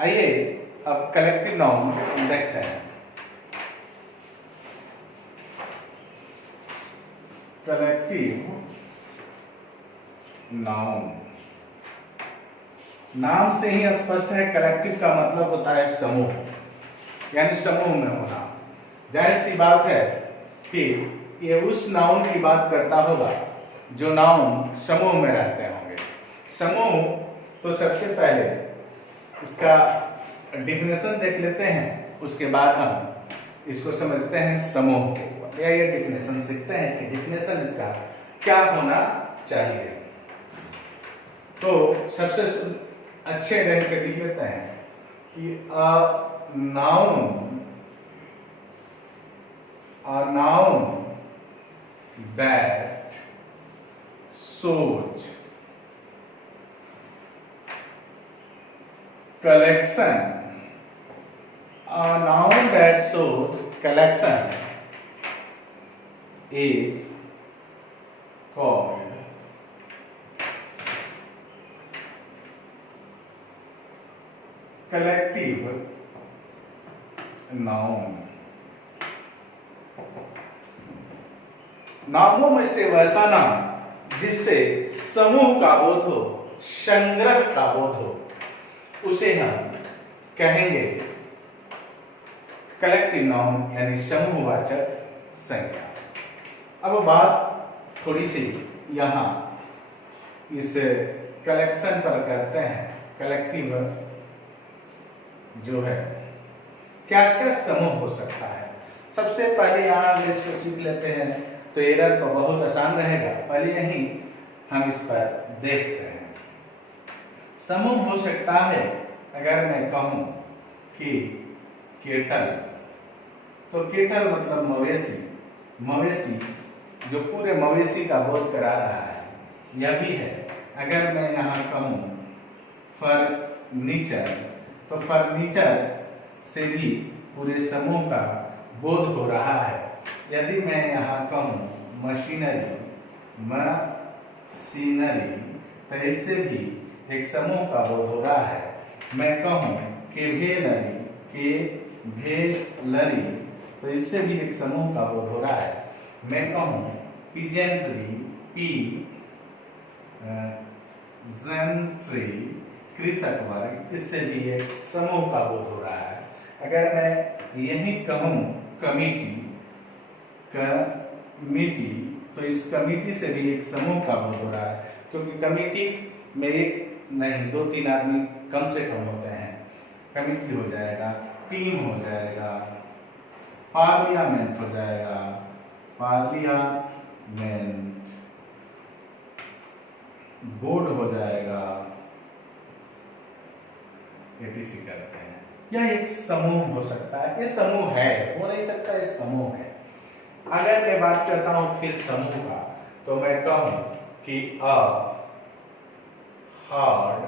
आइए अब collective noun देखते हैं। कलेक्टिव नाउन, नाम से ही स्पष्ट है, कलेक्टिव का मतलब होता है समूह, यानी समूह में होना। जाहिर सी बात है कि ये उस नाउन की बात करता होगा जो नाउन समूह में रहते होंगे। समूह, तो सबसे पहले इसका डिफिनेशन देख लेते हैं, उसके बाद हम इसको समझते हैं समूह को, या ये डिफिनेशन सीखते हैं कि डिफिनेशन इसका क्या होना चाहिए। तो सबसे अच्छे ढंग से लिख लेते हैं कि a noun that shows collection, a noun that shows collection is called collective noun। नामों में से वैसा नाम जिससे समूह का बोध हो, संग्रह का बोध हो, उसे हम कहेंगे कलेक्टिव नाउन, यानी समूहवाचक संज्ञा। अब बात थोड़ी सी यहां इस कलेक्शन पर करते हैं। कलेक्टिव जो है, क्या क्या समूह हो सकता है। सबसे पहले यहां इसको सीख लेते हैं तो एरर को बहुत आसान रहेगा। पहले यही हम इस पर देखते हैं। समूह हो सकता है, अगर मैं कहूं कि केटल, तो केटल मतलब मवेशी, मवेशी जो पूरे मवेशी का बोध करा रहा है, यह भी है। अगर मैं यहाँ कहूं फर्नीचर, तो फर्नीचर से भी पूरे समूह का बोध हो रहा है। यदि मैं यहाँ कहूँ मशीनरी, तो इससे भी एक समूह का बोध हो रहा है। मैं कहूँ केवेलरी, तो इससे भी एक समूह का बोध हो रहा है। मैं कहूँ पीजेंट्री, कृषक वर्ग, इससे भी एक समूह का बोध हो रहा है। अगर मैं यही कहूँ कमिटी, तो इस कमिटी से भी एक समूह का बोध हो रहा है, क्योंकि कमिटी में एक नहीं 2-3 आदमी कम से कम होते हैं। कमिटी हो जाएगा, टीम हो जाएगा, पार्लियामेंट हो जाएगा, पार्लियामेंट, बोर्ड हो जाएगा, एटीसी करते हैं। यह एक समूह हो सकता है। ये समूह है, हो नहीं सकता, ये समूह है। अगर मैं बात करता हूं फिर समूह का, तो मैं कहूं कि अ हर्ड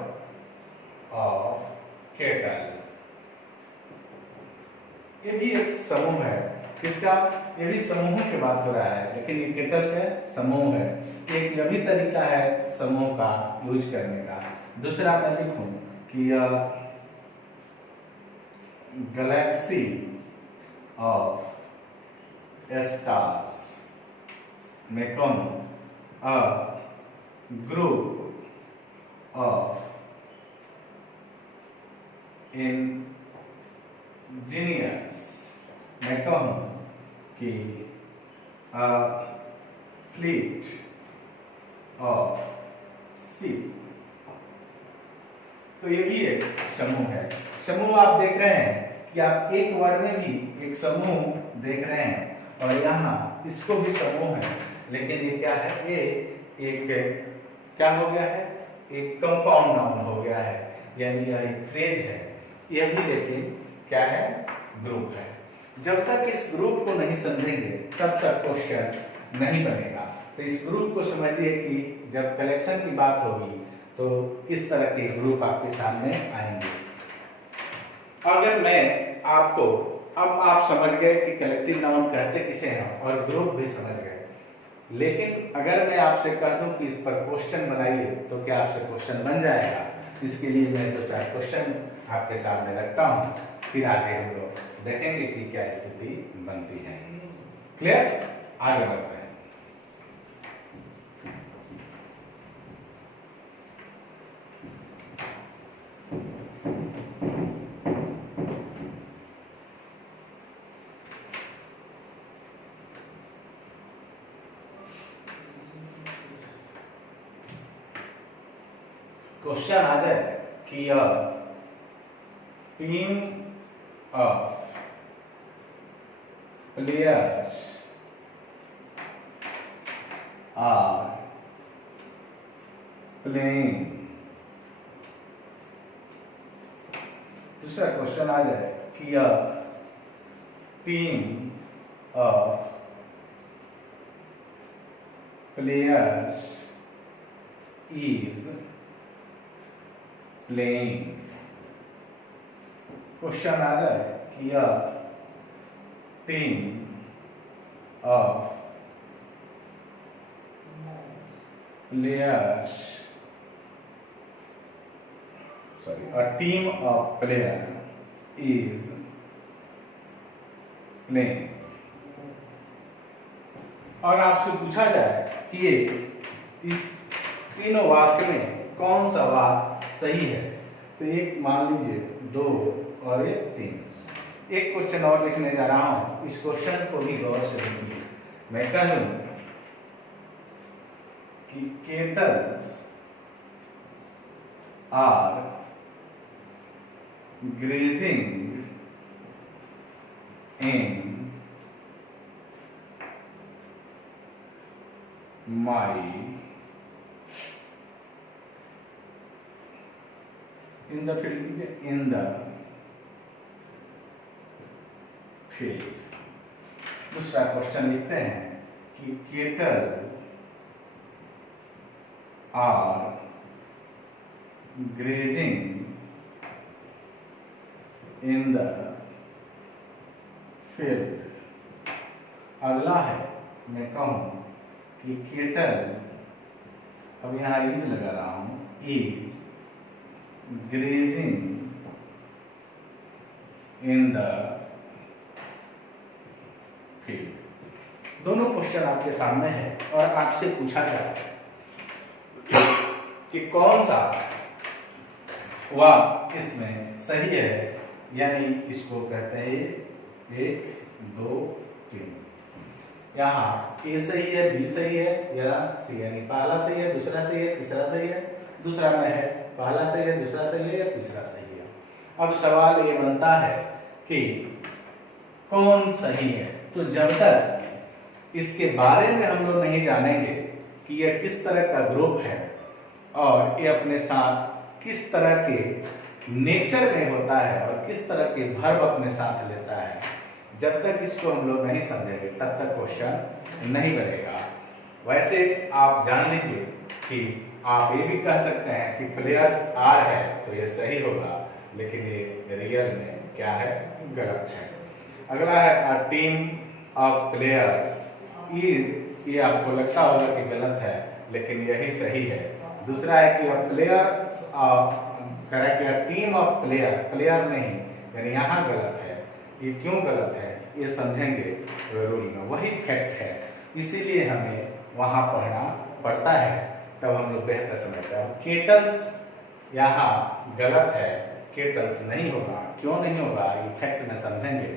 ऑफ कैटल, ये भी एक समूह है। किसका? ये भी समूह की बात हो रहा है, लेकिन ये कैटल का समूह है। एक यह भी तरीका है समूह का यूज करने का। दूसरा मैं लिखूं कि गैलेक्सी ऑफ स्टार्स, मैं कहूं अ ग्रुप ऑफ इंजीनियर्स, मैं कहूं कि अ फ्लीट ऑफ शिप, तो ये भी एक समूह है। समूह आप देख रहे हैं कि आप एक वर्ड में भी एक समूह देख रहे हैं, और यहाँ इसको भी समूह है, लेकिन ये क्या है? ये एक क्या हो गया है? एक कंपाउंड नाउन हो गया है, यानी यह एक फ्रेज है। यह भी लेकिन क्या है? ग्रुप है। जब तक इस ग्रुप को नहीं समझेंगे तब तक क्वेश्चन नहीं बनेगा। तो इस ग्रुप को समझिए कि जब कलेक्शन की बात होगी तो किस तरह के ग्रुप आपके सामने आएंगे। अगर मैं आपको, अब आप समझ गए कि कलेक्टिव नाउन कहते किसे हैं और ग्रुप भी समझ गए, लेकिन अगर मैं आपसे कह दूं कि इस पर क्वेश्चन बनाइए, तो क्या आपसे क्वेश्चन बन जाएगा? इसके लिए मैं 2-4 क्वेश्चन आपके सामने रखता हूँ, फिर आगे हम लोग देखेंगे कि क्या स्थिति बनती है। क्लियर? आगे बढ़ते हैं। क्वेश्चन आ जाए कि team of players are playing. दूसरा क्वेश्चन आ जाए कि team of players is playing. Question आ जाए कि team of players a team of player is playing। और आपसे पूछा जाए कि ये इस तीनों वाक्य में कौन सा वाक्य सही है, तो एक मान लीजिए 2 और एक 3। एक क्वेश्चन और लिखने जा रहा हूं, इस क्वेश्चन को भी गौर से देखिए। मैं कह दूं कि cattles are grazing in my in the field। दूसरा क्वेश्चन लिखते हैं कि cattle are grazing in the field। अगला है, मैं कहूं कि केटल, अब यहां इज लगा रहा हूं, is grazing in the field. दोनों क्वेश्चन आपके सामने है और आपसे पूछा जाए कि कौन सा वाक्य इसमें सही है, यानी इसको कहते हैं 1 2 3। यहाँ ए सही है, बी सही है या सी, यानी पहला सही है, दूसरा सही है, तीसरा सही है। दूसरा में है पहला सही है, दूसरा सही है या तीसरा सही है। अब सवाल ये बनता है कि कौन सही है। तो जब तक इसके बारे में हम लोग नहीं जानेंगे कि यह किस तरह का ग्रुप है और ये अपने साथ किस तरह के नेचर में होता है और किस तरह के वर्ब अपने साथ लेता है, जब तक इसको हम लोग नहीं समझेंगे तब तक क्वेश्चन नहीं बनेगा। वैसे आप जान लीजिए कि आप ये भी कह सकते हैं कि प्लेयर्स आर है तो ये सही होगा, लेकिन ये रियल में क्या है, गलत है। अगला है a team of players is, ये आपको लगता होगा कि गलत है लेकिन यही सही है। दूसरा है कि अ players of, correct, team of player, player नहीं, यानी यहाँ गलत है। ये क्यों गलत है ये समझेंगे रूल में, वही फैक्ट है, इसीलिए हमें वहाँ पढ़ना पड़ता है, तब हम लोग बेहतर समझते हैं। केटल्स यहाँ गलत है, केटल्स नहीं होगा। क्यों नहीं होगा ये फैक्ट में समझेंगे।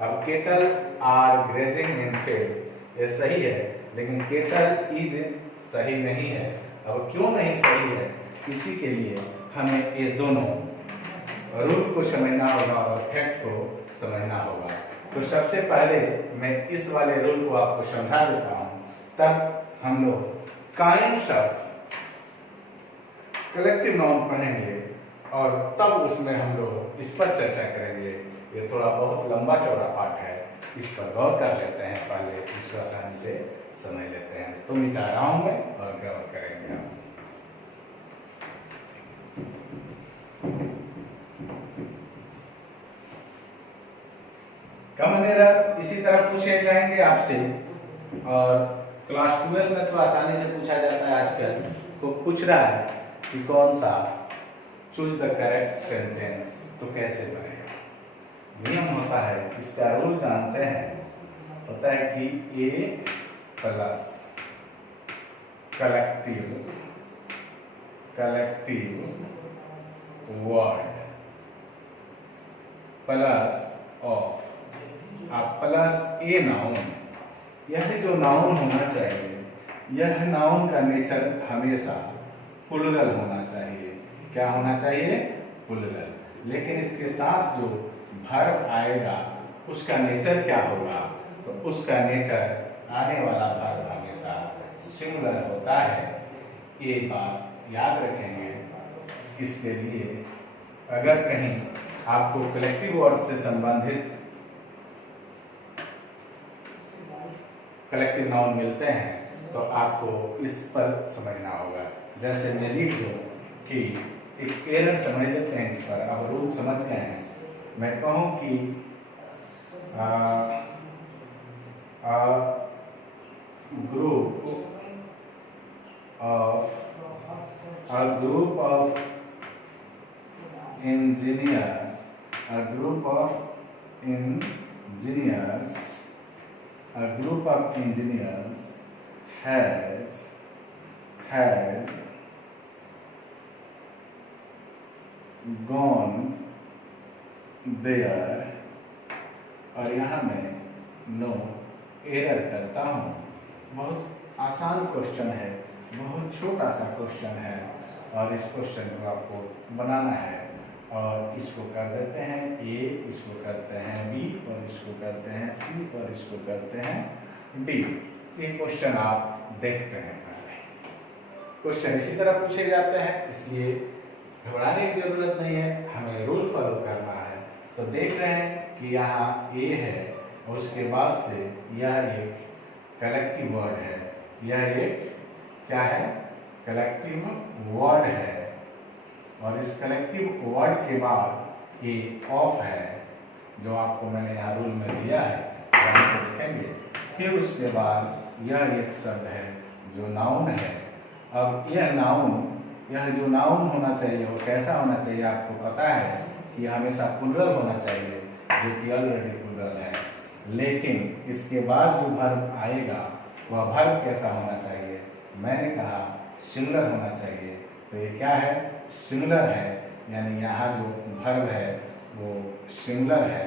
अब cattle are grazing in field, ये सही है, लेकिन केटल इज सही नहीं है। अब क्यों नहीं सही है, इसी के लिए हमें ये दोनों रूल को समझना होगा और फैक्ट को समझना होगा। तो सबसे पहले मैं इस वाले रूल को आपको समझा देता हूं, तब हम लोग काइंड्स ऑफ कलेक्टिव नाउन पढ़ेंगे और तब उसमें हम लोग इस पर चर्चा करेंगे। ये थोड़ा बहुत लंबा चौड़ा पाठ है, इस पर गौर कर लेते हैं, पहले इसको आसानी से समझ लेते हैं। तो मिटा रहा हूं मैं और गौर करेंगे हम। कॉमन इसी तरह पूछे जाएंगे आपसे, और क्लास 12 में तो आसानी से पूछा जाता है आजकल। तो पूछ रहा है कि कौन सा चूज द करेक्ट सेंटेंस, तो कैसे बनेगा? नियम होता है, इसका रूल जानते हैं, होता है कि a plus collective word plus of plus a noun. यह जो नाउन होना चाहिए, यह नाउन का नेचर हमेशा प्लुरल होना चाहिए। क्या होना चाहिए? प्लुरल। लेकिन इसके साथ जो वर्ब आएगा उसका नेचर क्या होगा? तो उसका नेचर आने वाला वर्ब हमेशा सिंगुलर होता है। ये बात याद रखेंगे। इसके लिए अगर कहीं आपको कलेक्टिव वर्ड से संबंधित कलेक्टिव नाउन मिलते हैं तो आपको इस पर समझना होगा। जैसे मैं लिख दूं कि एक एरर समझ लेते हैं इस पर, अब रूल समझ गए हैं। मैं कहूं कि a group of engineers has gone there, और यहाँ मैं नो एरर करता हूँ। बहुत आसान क्वेश्चन है, बहुत छोटा सा क्वेश्चन है, और इस क्वेश्चन को आपको बनाना है। और इसको कर देते हैं ए, इसको करते हैं बी, और इसको करते हैं सी, और इसको करते हैं डी। ये क्वेश्चन आप देखते हैं। क्वेश्चन इसी तरह पूछे जाते हैं, इसलिए घबराने की जरूरत नहीं है, हमें रूल फॉलो करना है। तो देख रहे हैं कि यहाँ ए है, और उसके बाद से यह एक कलेक्टिव वर्ड है, यह एक क्या है? कलेक्टिव वर्ड है। और इस कलेक्टिव वर्ड के बाद ये ऑफ है, जो आपको मैंने यहाँ रूल में दिया है, ध्यान से देखेंगे। फिर उसके बाद यह एक शब्द है जो नाउन है। अब यह जो नाउन होना चाहिए वो कैसा होना चाहिए? आपको पता है कि हमेशा प्लुरल होना चाहिए, जो कि ऑलरेडी प्लुरल है। लेकिन इसके बाद जो वर्ब आएगा वह वर्ब कैसा होना चाहिए? मैंने कहा सिंगुलर होना चाहिए। तो ये क्या है? सिंगुलर है, यानी यहाँ जो वर्ब है वो सिंगुलर है।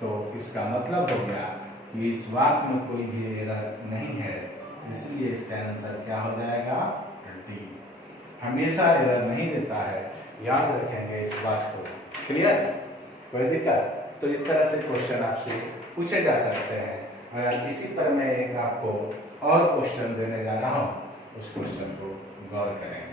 तो इसका मतलब हो गया कि इस वाक्य में कोई भी एरर नहीं है, इसलिए इसका आंसर क्या हो जाएगा? डी। हमेशा एरर नहीं देता है, याद रखेंगे इस बात को। क्लियर? कोई दिक्कत? तो इस तरह से क्वेश्चन आपसे पूछे जा सकते हैं। अगर इसी पर मैं एक आपको और क्वेश्चन देने जा रहा हूँ, उस क्वेश्चन को गौर करेंगे।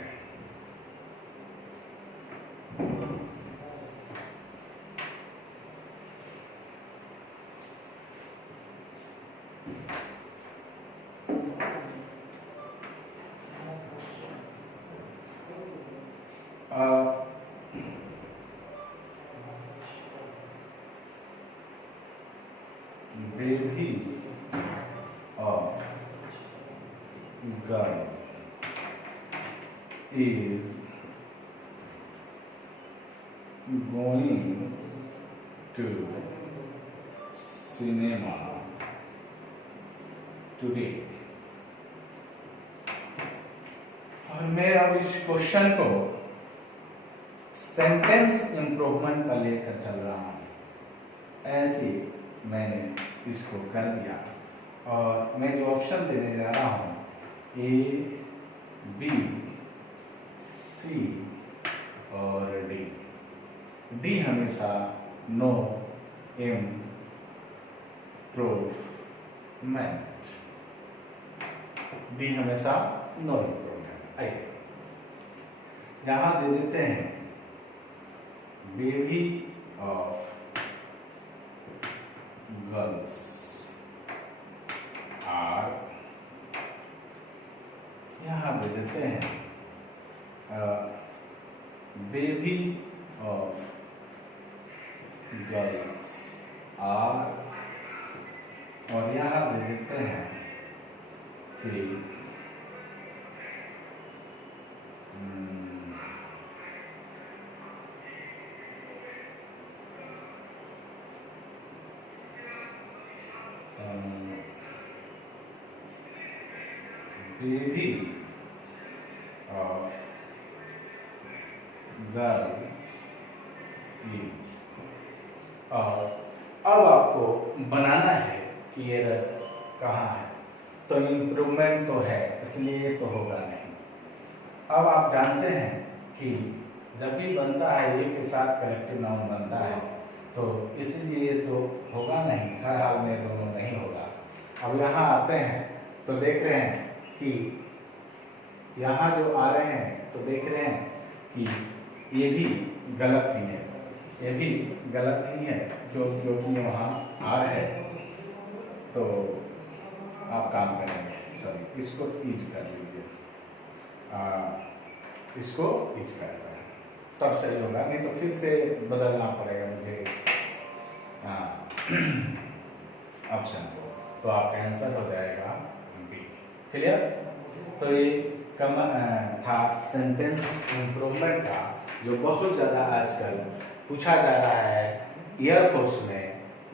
Baby of girl is going to cinema today। और मैं अब इस क्वेश्चन को सेंटेंस इंप्रूवमेंट पर लेकर चल रहा हूं। ऐसे मैंने इसको कर दिया, और मैं जो ऑप्शन देने जा रहा हूं ए, बी, सी और डी। डी हमेशा नो इम्प्रूवमेंट। डी हमेशा नो इम्प्रूवमेंट। आइए यहां दे देते हैं बेबी ऑफ गर्ल्स आर, यहाँ दे देते हैं बेबी ऑफ गर्ल्स आर, और यहाँ दे देते हैं कि बेबी ऑफ गर्ल्स इज। और अब आपको बनाना है कि एरर कहाँ है। तो इम्प्रूवमेंट तो है, इसलिए तो होगा नहीं। अब आप जानते हैं कि जब भी बनता है एक के साथ कलेक्टिव नाउन बनता है, तो इसलिए तो होगा नहीं, हर हाल में दोनों नहीं होगा। अब यहाँ आते हैं तो देख रहे हैं कि यहाँ जो आ रहे हैं तो देख रहे हैं कि ये भी गलत ही है, ये भी गलत ही है, क्योंकि वहाँ आ रहे हैं। तो आप काम करेंगे, सॉरी इसको ईज कर लीजिए, इसको ईज करता है, तब सही होगा, नहीं तो फिर से बदलना पड़ेगा मुझे इस ऑप्शन को। तो आपका आंसर हो जाएगा बी। क्लियर? तो ये कम था सेंटेंस इम्प्रूवमेंट का, जो बहुत ज़्यादा आजकल पूछा जा रहा है एयरफोर्स में,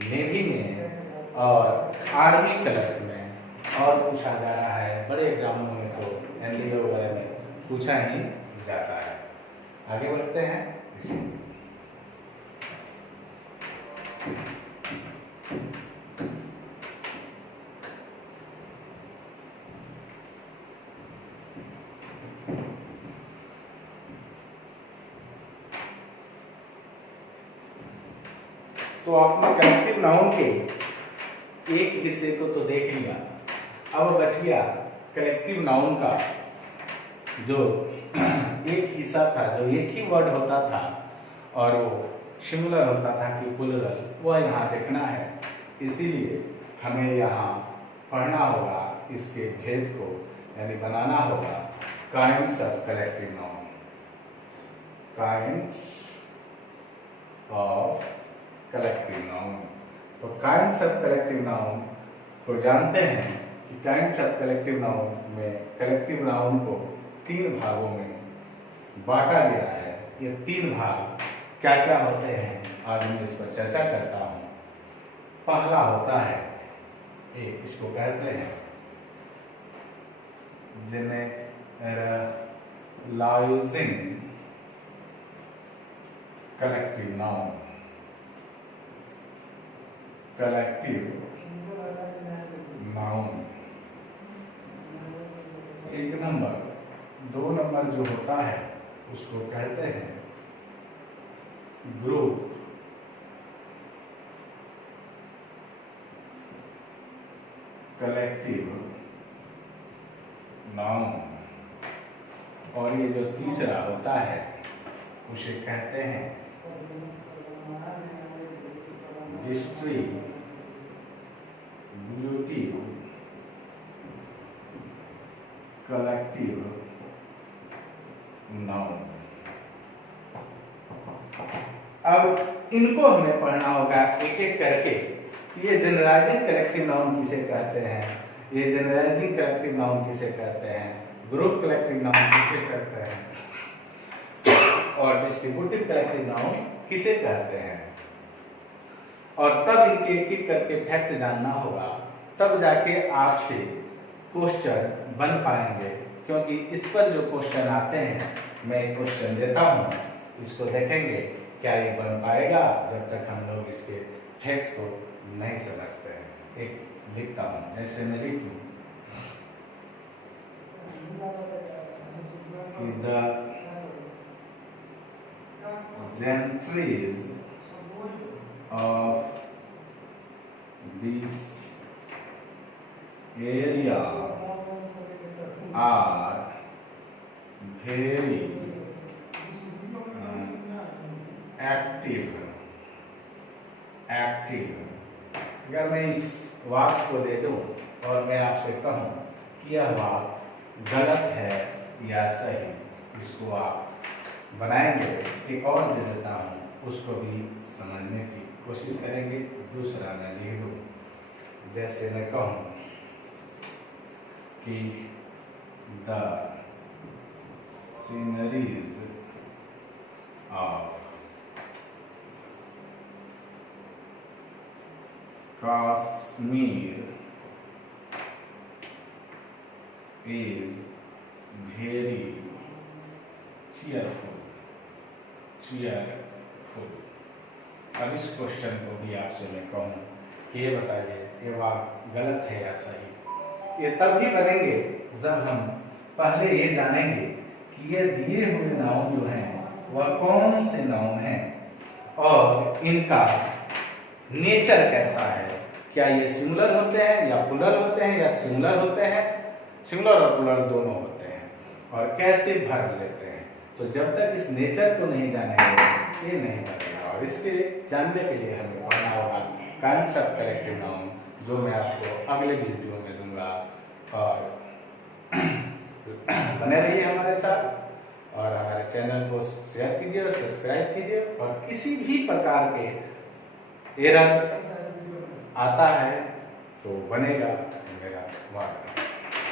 नेवी में और आर्मी क्लर्क में, और पूछा जा रहा है बड़े एग्जामों में, तो एनडीए वगैरह में पूछा ही जाता है। आगे बढ़ते हैं। तो आपने कलेक्टिव नाउन के एक हिस्से को तो देख लिया, अब बच गया कलेक्टिव नाउन का जो एक हिस्सा था, जो एक ही वर्ड होता था और वो सिंगुलर होता था कि प्लुरल, वह यहाँ देखना है। इसीलिए हमें यहाँ पढ़ना होगा, इसके भेद को यानी बनाना होगा kinds of collective noun, kinds of collective noun. तो काइंड्स ऑफ कलेक्टिव नाउन को जानते हैं कि काइंड्स ऑफ कलेक्टिव नाउन में कलेक्टिव नाउन को 3 भागों में बांटा गया है। ये 3 भाग क्या क्या होते हैं आज मैं इस पर चर्चा करता हूँ। पहला होता है इसको कहते हैं generalising collective noun, collective noun. 1 number, 2 number जो होता है उसको कहते हैं ग्रुप कलेक्टिव नाउन, और ये जो तीसरा होता है उसे कहते हैं डिस्ट्रीब्यूटिव कलेक्टिव नाउन। अब इनको हमें पढ़ना होगा एक एक करके। ये जनरलाइजिंग कलेक्टिव नाउन किसे कहते हैं, ये जनरलाइजिंग कलेक्टिव नाउन किसे कहते हैं, ग्रुप कलेक्टिव नाउन किसे कहते हैं, और डिस्ट्रीब्यूटिव कलेक्टिव नाउन किसे कहते हैं। और तब इनके एक एक करके फैक्ट जानना होगा, तब जाके आपसे क्वेश्चन बन पाएंगे। क्योंकि इस पर जो क्वेश्चन आते हैं, मैं एक क्वेश्चन देता हूँ, इसको देखेंगे क्या ये बन पाएगा, जब तक हम लोग इसके फैक्ट को नहीं समझते हैं। एक लिखता हूँ, ऐसे मैं लिखूँ कि the gentries of this area are very active। अगर मैं इस वाक्य को दे दूं और मैं आपसे कहूं कि यह वाक्य गलत है या सही, इसको आप बनाएंगे। एक और दे देता हूं, उसको भी समझने की कोशिश करेंगे। दूसरा मैं लिख दूं, जैसे मैं कहूं कि the sceneries of Kashmir is very cheerful. cheerful. अब इस क्वेश्चन को भी आपसे मैं कहूँ कि ये बताइए ये वाक्य गलत है या सही। ये तभी बनेंगे जब हम पहले ये जानेंगे कि ये दिए हुए नाउन जो हैं वह कौन से नाउन हैं और इनका नेचर कैसा है। क्या ये सिंगुलर होते हैं या प्लुरल होते हैं या सिंगुलर होते हैं, सिंगुलर और प्लुरल दोनों होते हैं, और कैसे वर्ब लेते हैं। तो जब तक इस नेचर को नहीं जानेंगे ये नहीं बनेगा। और इसके जानने के लिए हमें पढ़ना होगा काइंड्स ऑफ करेक्टिव नाउन, जो मैं आपको अगले वीडियो में दूंगा। और बने रहिए हमारे साथ और हमारे चैनल को शेयर कीजिए और सब्सक्राइब कीजिए। और किसी भी प्रकार के एरर आता है तो बनेगा मेरा वादा।